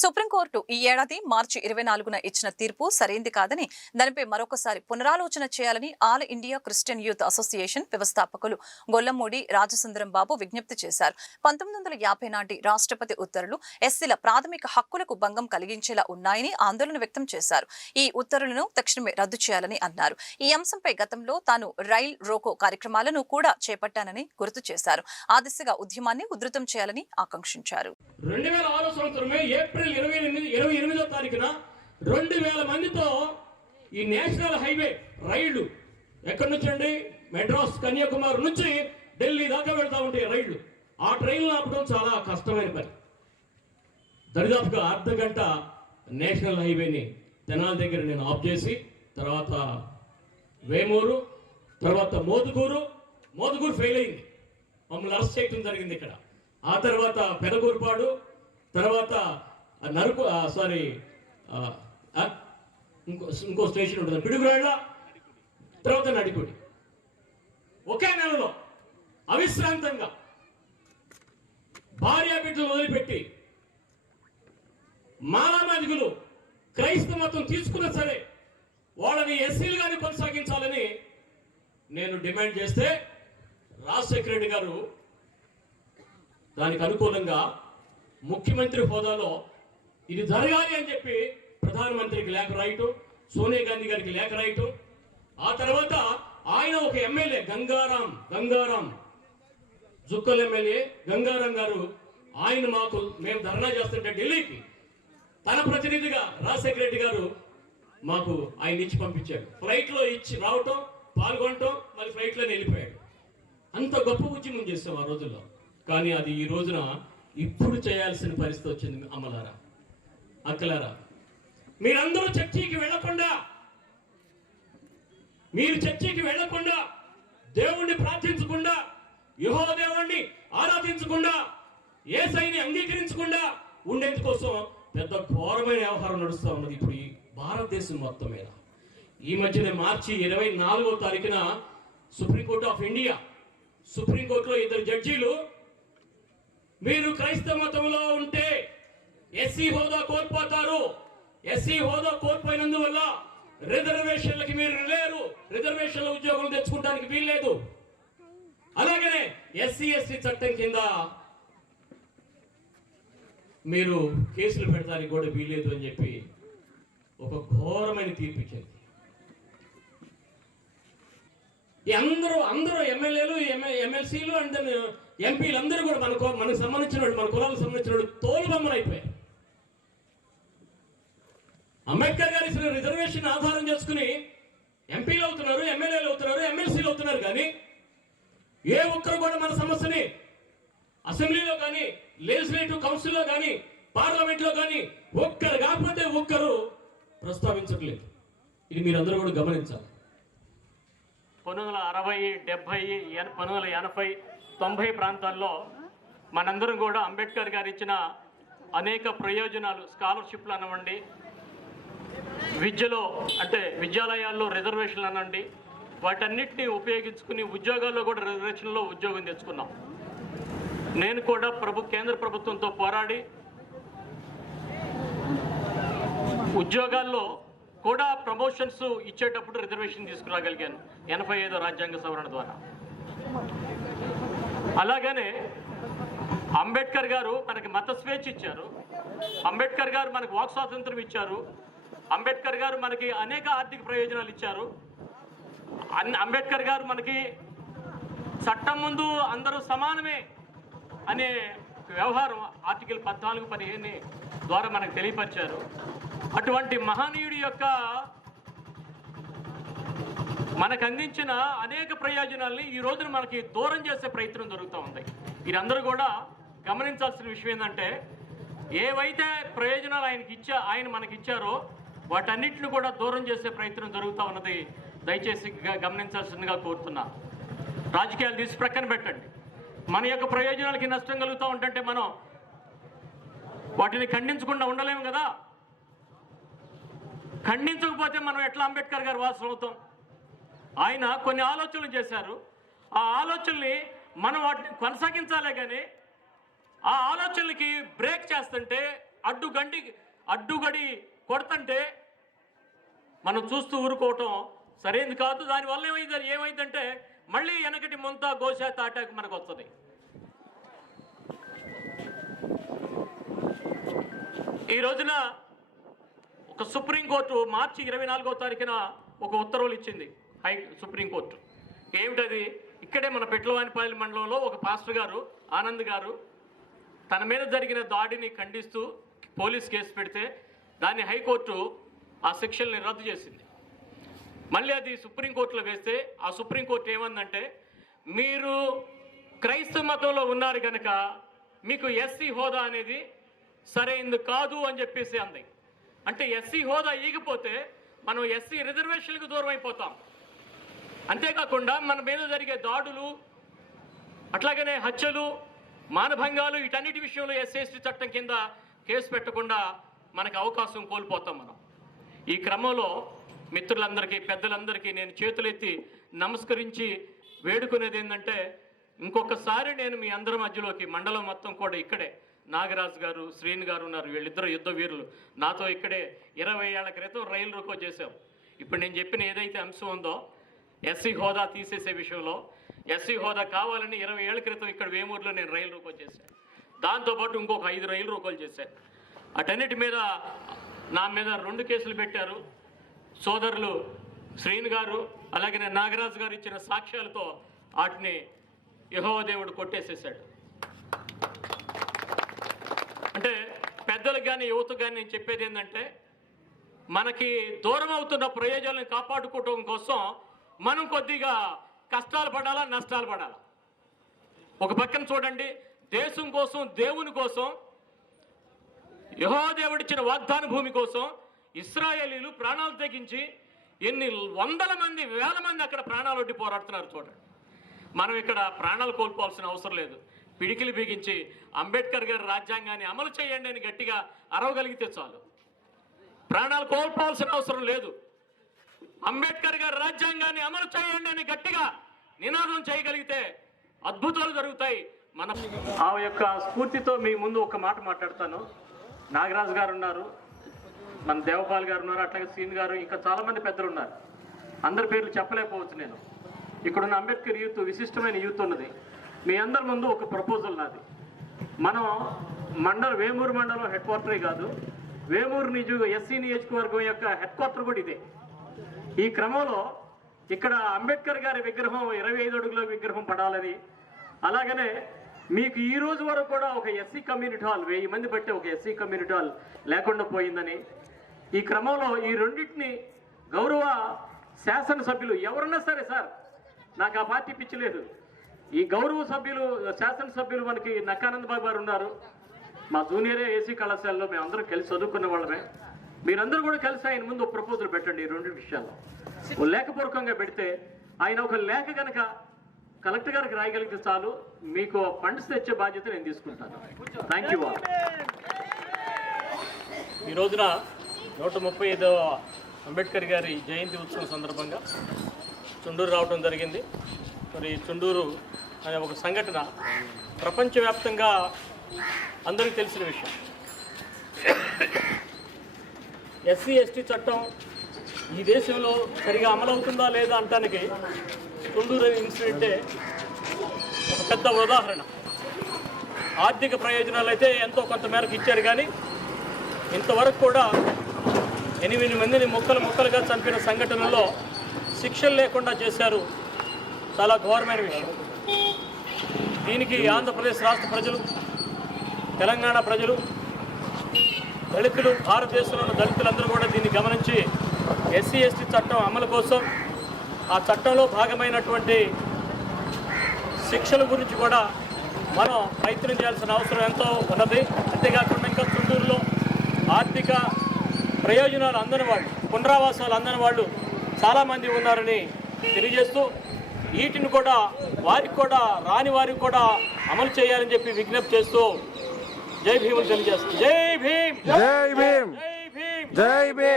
Supreme court ఈ ఏడాది మార్చి 24న ఇచ్చిన తీర్పు సరైంది కాదని, దానిపై మరొకసారి పునరాలోచన చేయాలని all India Christian youth association వ్యవస్థాపకులు గొల్లమూడి రాజసుందరం బాబు విజ్ఞప్తి చేశారు. 1950 నాటి రాష్ట్రపతి ఉత్తర్వులు ఎస్సీల ప్రాథమిక హక్కులకు భంగం కలిగించేలా ఉన్నాయని ఆందోళన వ్యక్తం చేశారు. ఈ ఉత్తర్వులను తక్షణమే రద్దు చేయాలని అన్నారు. ఈ అంశంపై గతంలో తాను రైల్ రోకో కార్యక్రమాలను కూడా చేపట్టానని గుర్తు చేశారు. ఆ దిశగా ఉద్యమాన్ని ఉధృతం చేయాలని ఆకాంక్షించారు. 2006 సంవత్సరమే ఏప్రిల్ 28వ తారీఖున 2000 మందితో ఈ నేషనల్ హైవే రైళ్లు ఎక్కడి నుంచి అండి, మెడ్రాస్ కన్యాకుమారి నుంచి ఢిల్లీ దాకా వెళ్తా ఉంటాయి రైళ్లు. ఆ ట్రైన్లు ఆపడం చాలా కష్టమైన పని. దరిదాపుగా అర్ధ గంట నేషనల్ హైవేని తెనాలి దగ్గర నేను ఆఫ్ చేసి, తర్వాత వేమూరు, తర్వాత మోదుగూరు ఫెయిల్ అయింది, మమ్మల్ని అరెస్ట్ చేయడం జరిగింది ఇక్కడ. ఆ తర్వాత పెదకూరుపాడు, తర్వాత ఇంకో స్టేషన్ ఉంటుంది పిడుగురాళ్ళ, తర్వాత నడిపూడి. ఒకే నెలలో అవిశ్రాంతంగా భార్యా బిడ్డలు వదిలిపెట్టి మాలామాదిగులు క్రైస్తవ మతం తీసుకున్నా సరే వాళ్ళని ఎస్సీలుగానే కొనసాగించాలని నేను డిమాండ్ చేస్తే రాజశేఖర రెడ్డి గారు దానికి అనుకూలంగా ముఖ్యమంత్రి హోదాలో ఇది జరగాలి అని చెప్పి ప్రధానమంత్రికి లేఖ రాయటం, సోనియా గాంధీ గారికి లేఖ రాయటం. ఆ తర్వాత ఆయన ఒక ఎమ్మెల్యే గంగారాం జుక్కల్ ఎమ్మెల్యే గంగారాం గారు, ఆయన మేము ధర్నా చేస్తుంటే ఢిల్లీకి తన ప్రతినిధిగా రాజశేఖర రెడ్డి గారు మాకు ఆయన ఇచ్చి పంపించాడు. ఫ్లైట్లో ఇచ్చి రావటం, పాల్గొనటం, మళ్ళీ ఫ్లైట్లోనే వెళ్ళిపోయాడు. అంత గొప్ప ఉద్యమం చేస్తాం ఆ రోజుల్లో. కానీ అది ఈ రోజున ఇప్పుడు చేయాల్సిన పరిస్థితి వచ్చింది. అమ్మలారా, అక్కలారా, మీరందరూ చర్చికి వెళ్లకుండా దేవుణ్ణి ప్రార్థించకుండా, యెహోవా దేవుణ్ణి ఆరాధించకుండా, యేసయ్యని అంగీకరించకుండా ఉండేందుకోసం పెద్ద ఘోరమైన వ్యవహారం నడుస్తూ ఉన్నది ఇప్పుడు ఈ భారతదేశం మొత్తం మీద. ఈ మధ్యనే మార్చి 24వ తారీఖున సుప్రీంకోర్టులో 2 జడ్జీలు, మీరు క్రైస్తవ మతంలో ఉంటే ఎస్సీ హోదా కోల్పోతారు, ఎస్సీ హోదా కోల్పోయినందువల్ల రిజర్వేషన్లకి మీరు లేరు, రిజర్వేషన్ల ఉద్యోగులు తెచ్చుకోవడానికి వీల్లేదు, అలాగనే ఎస్సీ ఎస్టీ చట్టం కింద మీరు కేసులు పెడతానికి కూడా వీల్లేదు అని చెప్పి ఒక ఘోరమైన తీర్పు ఇచ్చింది. అందరూ ఎమ్మెల్యేలు, ఎమ్మెల్సీలు అండ్ ఎంపీలు అందరూ కూడా మనకు సంబంధించిన వాళ్ళు, మన కులాలకు సంబంధించిన వాళ్ళు తోలుబొమ్మలు అయిపోయారు. అంబేద్కర్ గారు ఇచ్చిన రిజర్వేషన్ ఆధారం చేసుకుని ఎంపీలు అవుతున్నారు, ఎమ్మెల్యేలు అవుతున్నారు, ఎమ్మెల్సీలు అవుతున్నారు. కానీ ఏ ఒక్కరు కూడా మన సమస్యని అసెంబ్లీలో కానీ, లెజిస్లేటివ్ కౌన్సిల్లో కానీ, పార్లమెంట్లో కానీ ఒక్కరు కాకపోతే ఒక్కరు ప్రస్తావించట్లేదు. ఇది మీరందరూ కూడా గమనించాలి. 1960, 70, 1980, 90 ప్రాంతాల్లో మనందరం కూడా అంబేద్కర్ గారు ఇచ్చిన అనేక ప్రయోజనాలు, స్కాలర్షిప్లు అనండి, విద్యలో అంటే విద్యాలయాల్లో రిజర్వేషన్లు అనండి, వాటన్నిటిని ఉపయోగించుకుని ఉద్యోగాల్లో కూడా రిజర్వేషన్లో ఉద్యోగం తెచ్చుకున్నాం. నేను కూడా కేంద్ర ప్రభుత్వంతో పోరాడి ఉద్యోగాల్లో కూడా ప్రమోషన్స్ ఇచ్చేటప్పుడు రిజర్వేషన్ తీసుకురాగలిగాను 85వ రాజ్యాంగ సవరణ ద్వారా. అలాగనే అంబేద్కర్ గారు మనకి మత స్వేచ్ఛ ఇచ్చారు, అంబేద్కర్ గారు మనకు వాక్ స్వాతంత్రం ఇచ్చారు, అంబేద్కర్ గారు మనకి అనేక ఆర్థిక ప్రయోజనాలు ఇచ్చారు. అంబేద్కర్ గారు మనకి చట్టం ముందు అందరూ సమానమే అనే వ్యవహారం ఆర్టికల్ 14, 15 ద్వారా మనకు తెలియపరిచారు. అటువంటి మహనీయుడి యొక్క మనకు అందించిన అనేక ప్రయోజనాల్ని ఈ రోజున మనకి దూరం చేసే ప్రయత్నం జరుగుతూ ఉంది. మీరందరూ కూడా గమనించాల్సిన విషయం ఏంటంటే, ఏవైతే ప్రయోజనాలు ఆయన మనకి ఇచ్చారో వాటన్నిటిని కూడా దూరం చేసే ప్రయత్నం జరుగుతూ ఉన్నది. దయచేసి గమనించాల్సిందిగా కోరుతున్నా. రాజకీయాలు తీసి ప్రక్కన పెట్టండి. మన యొక్క ప్రయోజనాలకి నష్టం కలుగుతూ ఉంటుంటే మనం వాటిని ఖండించకుండా ఉండలేము కదా. ఖండించకపోతే మనం ఎట్లా అంబేద్కర్ గారు వారసులు అవుతాం? ఆయన కొన్ని ఆలోచనలు చేశారు, ఆ ఆలోచనల్ని మనం వాటిని కొనసాగించాలే కానీ ఆ ఆలోచనలకి బ్రేక్ చేస్తుంటే అడ్డుగడి కొడుతుంటే మనం చూస్తూ ఊరుకోవటం సరైనది కాదు. దానివల్ల ఏమైందంటే మళ్ళీ వెనకటి ముంత గోషా తాటాకు మనకు వస్తుంది. ఈ రోజున ఒక సుప్రీంకోర్టు మార్చి 24వ తారీఖున ఒక ఉత్తర్వులు ఇచ్చింది సుప్రీంకోర్టు. ఏమిటది? ఇక్కడే మన పెట్లవానిపల్లి మండలంలో ఒక పాస్టర్ గారు ఆనంద్ గారు తన మీద జరిగిన దాడిని ఖండిస్తూ పోలీస్ కేసు పెడితే దాన్ని హైకోర్టు ఆ సెక్షన్ని రద్దు చేసింది. మళ్ళీ అది సుప్రీంకోర్టులో వేస్తే ఆ సుప్రీంకోర్టు ఏమందంటే, మీరు క్రైస్తవ మతంలో ఉన్నారు కనుక మీకు ఎస్సీ హోదా అనేది సరైనది కాదు అని చెప్పేసి అంది. అంటే ఎస్సీ హోదా ఇగిపోతే మనం ఎస్సీ రిజర్వేషన్లకు దూరం అయిపోతాం. అంతేకాకుండా మన మీద జరిగే దాడులు, అట్లాగనే హత్యలు, మానభంగాలు, వీటన్నిటి విషయంలో ఎస్సీ చట్టం కింద కేసు పెట్టకుండా మనకు అవకాశం కోల్పోతాం మనం. ఈ క్రమంలో మిత్రులందరికీ, పెద్దలందరికీ నేను చేతులెత్తి నమస్కరించి వేడుకునేది ఏంటంటే, ఇంకొకసారి నేను మీ అందరి మధ్యలోకి, మండలం మొత్తం కూడా ఇక్కడే నాగరాజు గారు, శ్రీని గారు ఉన్నారు, వీళ్ళిద్దరు యుద్ధ వీరులు నాతో ఇక్కడే 20 ఏళ్ల క్రితం రైలు రోకో చేశాం. ఇప్పుడు నేను చెప్పిన ఏదైతే అంశం ఉందో ఎస్సీ హోదా తీసేసే విషయంలో, ఎస్సీ హోదా కావాలని 20 ఏళ్ల క్రితం ఇక్కడ వేమూరులో నేను రైలు రోకో చేశాను. దాంతోపాటు ఇంకొక 5 రైలు రోకోలు చేశాను. అటన్నిటి మీద నా మీద 2 కేసులు పెట్టారు. సోదరులు శ్రీని గారు అలాగే నాగరాజు గారు ఇచ్చిన సాక్ష్యాలతో వాటిని యెహోవా దేవుడు కొట్టేసేసాడు. అంటే పెద్దలకు కానీ యువతకు కానీ నేను చెప్పేది ఏంటంటే, మనకి దూరం అవుతున్న ప్రయోజనాలను కాపాడుకోవడం కోసం మనం కొద్దిగా కష్టాలు పడాలా, నష్టాలు పడాలా. ఒక పక్కన చూడండి, దేశం కోసం, దేవుని కోసం, యెహోవా దేవుడిచ్చిన వాగ్దాన భూమి కోసం ఇశ్రాయేలీలు ప్రాణాలు తెగించి ఎన్ని వందల మంది, వేల మంది అక్కడ ప్రాణాలు ఒడ్డి పోరాడుతున్నారు చూడండి. మనం ఇక్కడ ప్రాణాలు కోల్పోవాల్సిన అవసరం లేదు. పిడికిలు బిగించి అంబేద్కర్ గారి రాజ్యాంగాన్ని అమలు చేయండి అని గట్టిగా అరవగలిగితే చాలు. ప్రాణాలు కోల్పోవాల్సిన అవసరం లేదు. అంబేద్కర్ గారి రాజ్యాంగాన్ని అమలు చేయండి అని గట్టిగా నినాదం చేయగలిగితే అద్భుతాలు జరుగుతాయి. మన ఆ యొక్క స్ఫూర్తితో మీ ముందు ఒక మాట మాట్లాడతాను. నాగరాజు గారు ఉన్నారు, మన దేవపాల్ గారు ఉన్నారు, అట్లాగే సీన్ గారు, ఇంకా చాలామంది పెద్దలు ఉన్నారు. అందరి పేర్లు చెప్పలేకపోవచ్చు నేను. ఇక్కడున్న అంబేద్కర్ యూత్ విశిష్టమైన యూత్ ఉన్నది. మీ అందరి ముందు ఒక ప్రపోజల్ నాది. మనం వేమూరు మండలం హెడ్ క్వార్టరే కాదు, వేమూరు ఎస్సీ నియోజకవర్గం యొక్క హెడ్ క్వార్టర్ కూడా ఇదే. ఈ క్రమంలో ఇక్కడ అంబేద్కర్ గారి విగ్రహం 25 అడుగుల విగ్రహం పడాలని, అలాగనే మీకు ఈ రోజు వరకు కూడా ఒక ఎస్సీ కమ్యూనిటీ హాల్ 1000 మంది బట్టే ఒక ఎస్సీ కమ్యూనిటీ హాల్ లేకుండా పోయిందని, ఈ క్రమంలో ఈ రెండింటిని గౌరవ శాసనసభ్యులు ఎవరన్నా సరే, సార్ నాకు ఆ పార్టీ పిచ్చలేదు, ఈ గౌరవ సభ్యులు శాసనసభ్యులు మనకి నక్కానంద్ బాబు గారు ఉన్నారు, మా జూనియరే ఏసీ కళాశాలలో మేమందరం కలిసి చదువుకున్న వాళ్ళమే. మీరందరూ కూడా కలిసి ఆయన ముందు ఒక ప్రపోజల్ పెట్టండి. ఈ 2 విషయాల్లో లేఖపూర్వకంగా పెడితే, ఆయన ఒక లేఖ కనుక కలెక్టర్ గారికి రాయగలిగితే చాలు, మీకు ఫండ్స్ తెచ్చే బాధ్యత నేను తీసుకుంటాను. Thank you. ఈ రోజున 135వ అంబేద్కర్ గారి జయంతి ఉత్సవం సందర్భంగా చుండూరు రావడం జరిగింది. మరి చుండూరు అనే ఒక సంఘటన ప్రపంచవ్యాప్తంగా అందరికీ తెలిసిన విషయం. ఎస్సీ ఎస్టీ చట్టం ఈ దేశంలో సరిగా అమలవుతుందా లేదా అంటానికి చుండూరు ఇన్సిడెంటే ఒక పెద్ద ఉదాహరణ. ఆర్థిక ప్రయోజనాలు అయితే ఎంతో కొంత మేరకు ఇచ్చారు, కానీ ఇంతవరకు కూడా 8 మందిని ముక్కలుగా చంపిన సంఘటనలో శిక్షలు లేకుండా చేశారు. చాలా ఘోరమైన విషయం. దీనికి ఆంధ్రప్రదేశ్ రాష్ట్ర ప్రజలు, తెలంగాణ ప్రజలు, దళితులు, భారతదేశంలో ఉన్న దళితులందరూ కూడా దీన్ని గమనించి ఎస్సీ ఎస్టీ చట్టం అమలు కోసం, ఆ చట్టంలో భాగమైనటువంటి శిక్షల గురించి కూడా మనం ప్రయత్నం చేయాల్సిన అవసరం ఎంతో ఉన్నది. అంతేకాకుండా ఇంకా చుండూరులో ఆర్థిక ప్రయోజనాలు అందని వాళ్ళు, పునరావాసాలు అందని వాళ్ళు చాలామంది ఉన్నారని తెలియజేస్తూ, వీటిని కూడా వారికి కూడా రాని వారికి కూడా అమలు చేయాలని చెప్పి విజ్ఞప్తి చేస్తూ జై భీములు తెలియజేస్తుంది. జై భీమ్, జై భీమ్, జై భీమ్, జై భీమ్.